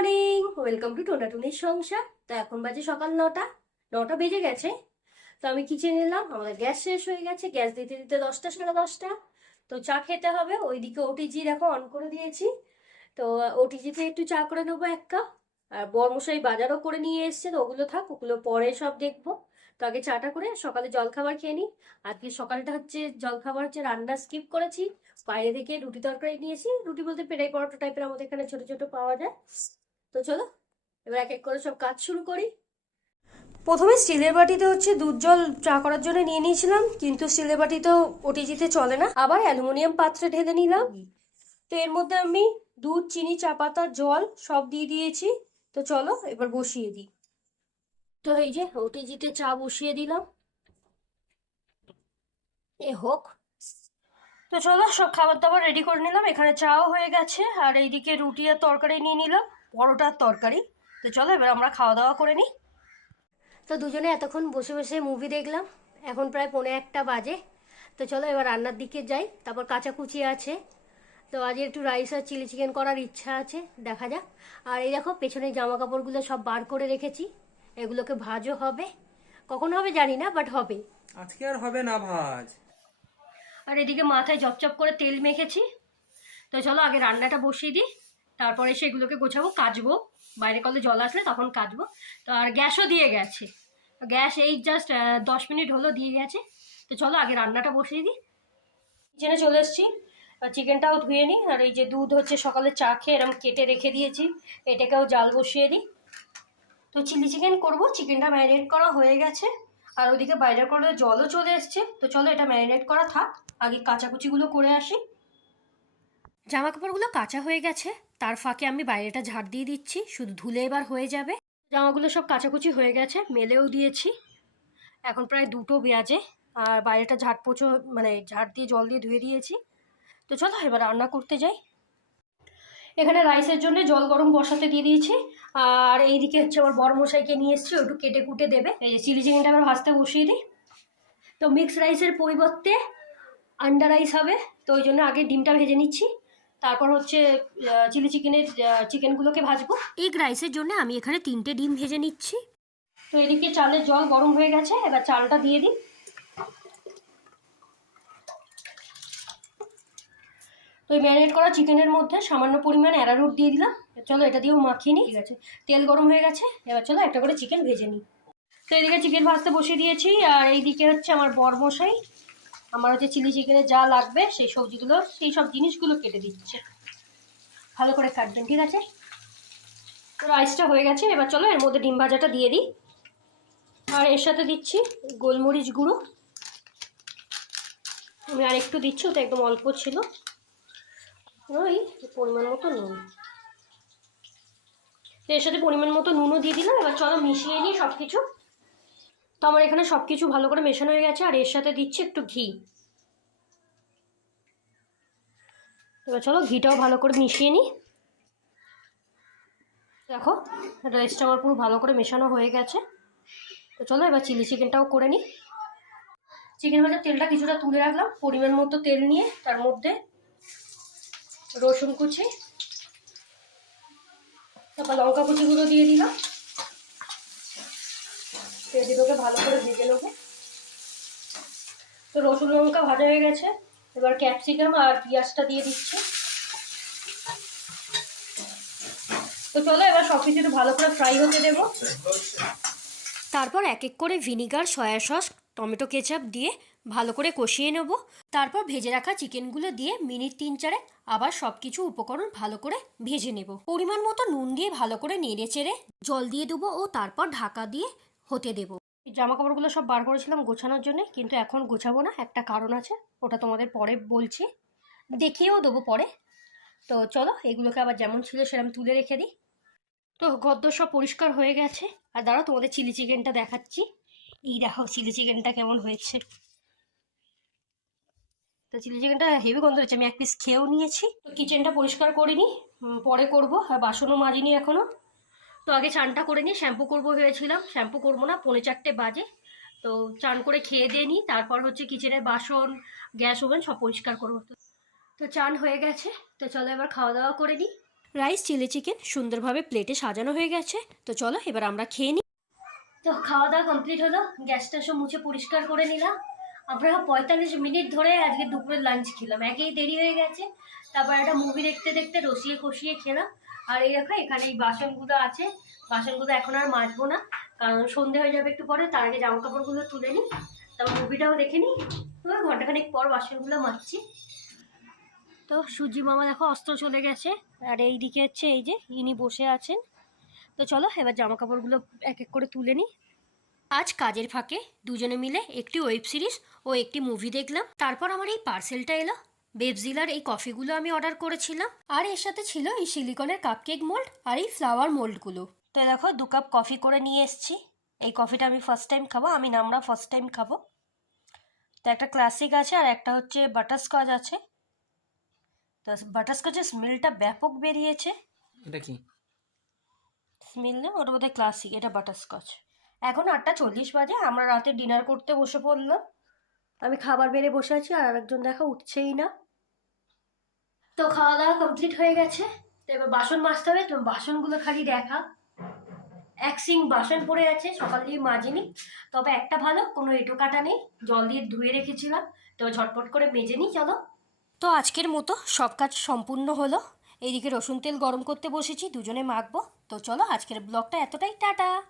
Morning welcome to টোনাটুনির সংসার। তো এখন বাজে সকাল নটা। নটা বেজে গেছে। তো আমি কিচেনে এলাম। আমাদের গ্যাস শেষ হয়ে গেছে। গ্যাস দিতে দিতে দশটা, সাড়ে দশটা। তো চা খেতে হবে। ওইদিকে ওটিজি দেখো অন করে দিয়েছি। তো ওটিজিতে একটু চা করে নেব এক কাপ। আর বরমশাই বাজারও করে নিয়ে এসছে। তো ওগুলো থাক, ওগুলো পরে সব দেখব। তো আগে চাটা করে সকালে জলখাবার খেয়ে নিই। আজকে সকালটা হচ্ছে জলখাবার হচ্ছে রান্না স্কিপ করেছি। বাইরে থেকে রুটি তরকারি নিয়েছি। রুটি বলতে পেড়াই পরোটা টাইপের আমাদের এখানে ছোট ছোট পাওয়া যায়। তো চলো, এবার এক এক করে সব কাজ শুরু করি। প্রথমে স্টিলের বাটিতে হচ্ছে দুধ জল চা করার জন্য নিয়ে নিয়েছিলাম, কিন্তু স্টিলের বাটি তো ওটিজিতে চলে না। আবার অ্যালুমিনিয়াম পাত্রে ঢেলে নিলাম। তো এর মধ্যে আমি দুধ, চিনি, চা পাতা, জল সব দিয়ে দিয়েছি। তো চলো, এবার বসিয়ে দিই। তো এই যে ওটিজিতে চা বসিয়ে দিলাম। এ হোক। তো চলো, সব খাবার দাবার রেডি করে নিলাম। এখানে চাও হয়ে গেছে। আর এইদিকে রুটি আর তরকারি নিয়ে নিলাম। পরোটার তরকারি। তো চলো এবার আমরা খাওয়া দাওয়া করে নিই। তো দুজনে এতক্ষণ বসে বসে মুভি দেখলাম। এখন প্রায় পৌনে একটা বাজে। তো চলো এবার রান্নার দিকে যাই। তারপর কাঁচাকুচি আছে। তো আজ একটু রাইস আর চিলি চিকেন করার ইচ্ছা আছে দেখা যাক। আর এই দেখো পেছনে জামা কাপড়গুলো সব বার করে রেখেছি। এগুলোকে ভাজও হবে। কখন হবে জানি না বাট হবে। আজকে আর হবে না ভাজ। আর এদিকে মাথায় চপচপ করে তেল মেখেছি। তো চলো আগে রান্নাটা বসিয়ে দিই। তারপরে সেগুলোকে গোছাবো, কাচবো। বাইরে কলে জল আসলে তখন কাচবো। তো আর গ্যাসও দিয়ে গেছে। গ্যাস এই জাস্ট দশ মিনিট হলো দিয়ে গেছে। তো চলো আগে রান্নাটা বসিয়ে দিই। কিচেনে চলে এসেছি। চিকেনটাও ধুয়ে নিই। আর এই যে দুধ হচ্ছে সকালে চা খেয়ে এরকম কেটে রেখে দিয়েছি। এটাকেও জাল বসিয়ে দিই। তো চিলি চিকেন করব। চিকেনটা ম্যারিনেট করা হয়ে গেছে। আর ওইদিকে বাইরের করে জলও চলে এসছে। তো চলো এটা ম্যারিনেট করা থাক। আগে কাচাকুচিগুলো করে আসি। জামা কাপড়গুলো কাঁচা হয়ে গেছে, তার ফাঁকে আমি বাইরেটা ঝাড় দিয়ে দিচ্ছি, শুধু ধুলে এবার হয়ে যাবে। জামাগুলো সব কাচাকুচি হয়ে গেছে, মেলেও দিয়েছি। এখন প্রায় দুটো পেঁয়াজে আর বাইরেটা ঝাড় পোছো মানে ঝাড় দিয়ে জল দিয়ে ধুয়ে দিয়েছি। তো চলো এবার রান্না করতে যাই। এখানে রাইসের জন্য জল গরম বসাতে দিয়ে দিয়েছি, আর এইদিকে হচ্ছে আমার বড় মশাইকে নিয়ে এসেছি ওটু কেটে কুটে দেবে। এই যে চিলি চিকেনটা আবার ভাজতে বসিয়ে দিই। তো মিক্স রাইসের পরিবর্তে আন্ডার রাইস হবে, তো ওই জন্য আগে ডিমটা ভেজে নিচ্ছি। তারপর হচ্ছে চিলি চিকেনের চিকেনগুলোকে ভাজবো। এগ রাইসের জন্য আমি এখানে তিনটে ডিম ভেজে নিচ্ছি। তো এদিকে চালের জল গরম হয়ে গেছে এবার চালটা দিয়ে দিই। তো এই ম্যারিনেট করা চিকেনের মধ্যে সামান্য পরিমাণ অ্যারারুট দিয়ে দিলাম। চলো এটা দিয়েও মাখিয়ে নিই। ঠিক আছে। তেল গরম হয়ে গেছে এবার চলো একটা করে চিকেন ভেজে নিই। তো এদিকে চিকেন ভাজতে বসিয়ে দিয়েছি আর এইদিকে হচ্ছে আমার বরমশাই। আমার হচ্ছে চিলি চিকেনে যা লাগবে, সেই সবজিগুলো, সেই সব জিনিসগুলো কেটে দিচ্ছে। ভালো করে কাটবেন ঠিক আছে? রাইসটা হয়ে গেছে, এবার চলো এর মধ্যে ডিম ভাজাটা দিয়ে দিই। আর এর সাথে দিচ্ছি গোলমরিচ গুঁড়ো। আমি আর একটু দিচ্ছি, ওটা একদম অল্প ছিল। ওই পরিমাণ মতো নুন। এর সাথে পরিমাণ মতো নুনও দিয়ে দিলাম, এবার চলো মিশিয়ে নিই সব কিছু তো আমার এখানে সব কিছু ভালো করে মেশানো হয়ে গেছে, আর এর সাথে দিচ্ছি একটু ঘি। এবার চলো ঘিটাও ভালো করে মিশিয়ে নিই। দেখো রাইসটা আমার পুরো ভালো করে মেশানো হয়ে গেছে। তো চলো এবার চিলি চিকেনটাও করে নিই। চিকেন ভাজার তেলটা কিছুটা তুলে রাখলাম, পরিমাণ মতো তেল নিয়ে, তার মধ্যে রসুন কুচি, তারপর লঙ্কা কুচিগুলো দিয়ে দিলাম। এগুলোকে ভালো করে ভেজে নেব। তো রসুন লঙ্কা ভাজা হয়ে গেছে। এবার ক্যাপসিকাম আর পেঁয়াজটা দিয়ে দিচ্ছি। তো চলো এবার সব কিছু ভালো করে ফ্রাই হতে দেবো। তারপর এক এক করে vinegar soya sauce tomato ketchup দিয়ে ভালো করে কষিয়ে নেব। তারপর ভেজে রাখা চিকেনগুলো দিয়ে মিনিট তিন চারে আবার সব কিছু উপকরণ ভালো করে ভেজে নেব। পরিমাণ মতো নুন দিয়ে ভালো করে নেড়ে চেড়ে জল দিয়ে দেবো ও তারপর ঢাকা দিয়ে হতে দেবো। জামা কাপড়গুলো সব বার করেছিলাম গোছানোর জন্য, কিন্তু এখন গোছাবো না। একটা কারণ আছে, ওটা তোমাদের পরে বলছি। দেখিয়েও দেবো পরে। তো চলো, এগুলোকে আবার যেমন ছিল সেরকম তুলে রেখে দিই। তো গদ্দ সব পরিষ্কার হয়ে গেছে। আর দাঁড়াও, তোমাদের চিলি চিকেনটা দেখাচ্ছি। এই দেখো, চিলি চিকেনটা কেমন হয়েছে। তো চিলি চিকেনটা হেভি গন্ধ হচ্ছে আমি এক পিস খেয়েও নিয়েছি। তো কিচেনটা পরিষ্কার করিনি পরে করব। আর বাসনও মাজিনি এখনও। তো আগে চানটা করে নিই শ্যাম্পু করব ভেবেছিলাম। শ্যাম্পু করব না, পৌনে চারটে বাজে। তো চান করে খেয়ে দিয়ে নিই, তারপর হচ্ছে কিচেনের বাসন, গ্যাস ওভেন সব পরিষ্কার করব। তো চান হয়ে গেছে, তো চলো এবার খাওয়া দাওয়া করে নিই। রাইস, চিলি চিকেন সুন্দরভাবে প্লেটে সাজানো হয়ে গেছে। তো চলো এবার আমরা খেয়ে নিই। তো খাওয়া দাওয়া কমপ্লিট হলো, গ্যাসটা সব মুছে পরিষ্কার করে নিলাম। আমরা পঁয়তাল্লিশ মিনিট ধরে আজকে দুপুরের লাঞ্চ খেলাম। একেই দেরি হয়ে গেছে। তারপর একটা মুভি দেখতে দেখতে রসিয়ে কষিয়ে খেলাম। আর এই দেখো, এখানে এই বাসনগুলো আছে। বাসনগুলো এখন আর মাজবো না, কারণ সন্ধে হয়ে যাবে একটু পরে, তার আগে জামা কাপড়গুলো তুলে নিই। তারপর মুভিটাও দেখে নিই। এবার ঘন্টাখানেক পর বাসনগুলো মাজছি। তো সুজি মামা দেখো অস্ত্র চলে গেছে। আর এই দিকে হচ্ছে এই যে, ইনি বসে আছেন। তো চলো, এবার জামা কাপড়গুলো এক এক করে তুলে নিই। আজ কাজের ফাঁকে দুজনে মিলে একটি ওয়েব সিরিজ ও একটি মুভি দেখলাম। তারপর আমার এই পার্সেলটা এলো। বেবজিলার এই কফিগুলো আমি অর্ডার করেছিলাম। আর এর সাথে ছিল এই সিলিকনের কাপকেক মোল্ড আর এই ফ্লাওয়ার মোল্ডগুলো। তো দেখো দু কাপ কফি করে নিয়ে এসেছি। এই কফিটা আমি ফার্স্ট টাইম খাব আমি নামরা ফার্স্ট টাইম খাব। তো একটা ক্লাসিক আছে আর একটা হচ্ছে বাটারস্কচ আছে। তো বাটারস্কচের স্মেলটা ব্যাপক বেরিয়েছে। এটা কি? স্মেল না ওটা বোধহয় ক্লাসিক এটা বাটারস্কচ এখন আটটা চল্লিশ বাজে আমরা রাতে ডিনার করতে বসে পড়লাম। আমি খাবার বেড়ে বসে আছি আর আরেকজন দেখা উঠছেই না। তো খাওয়া দাওয়া কমপ্লিট হয়ে গেছে। তো এবার বাসন মাজতে হবে, তো বাসনগুলো খালি দেখা। এক সিং বাসন পড়ে আছে, সকাল দিয়ে মাজিনি। তবে একটা ভালো, কোনো এঁটো কাটা নেই, জল দিয়ে ধুয়ে রেখেছিলাম। তো ঝটপট করে মেজে নিই, চলো। তো আজকের মতো সব কাজ সম্পূর্ণ হলো। এইদিকে রসুন তেল গরম করতে বসেছি, দুজনে মাখবো। তো চলো আজকের ব্লগটা এতটাই, টাটা!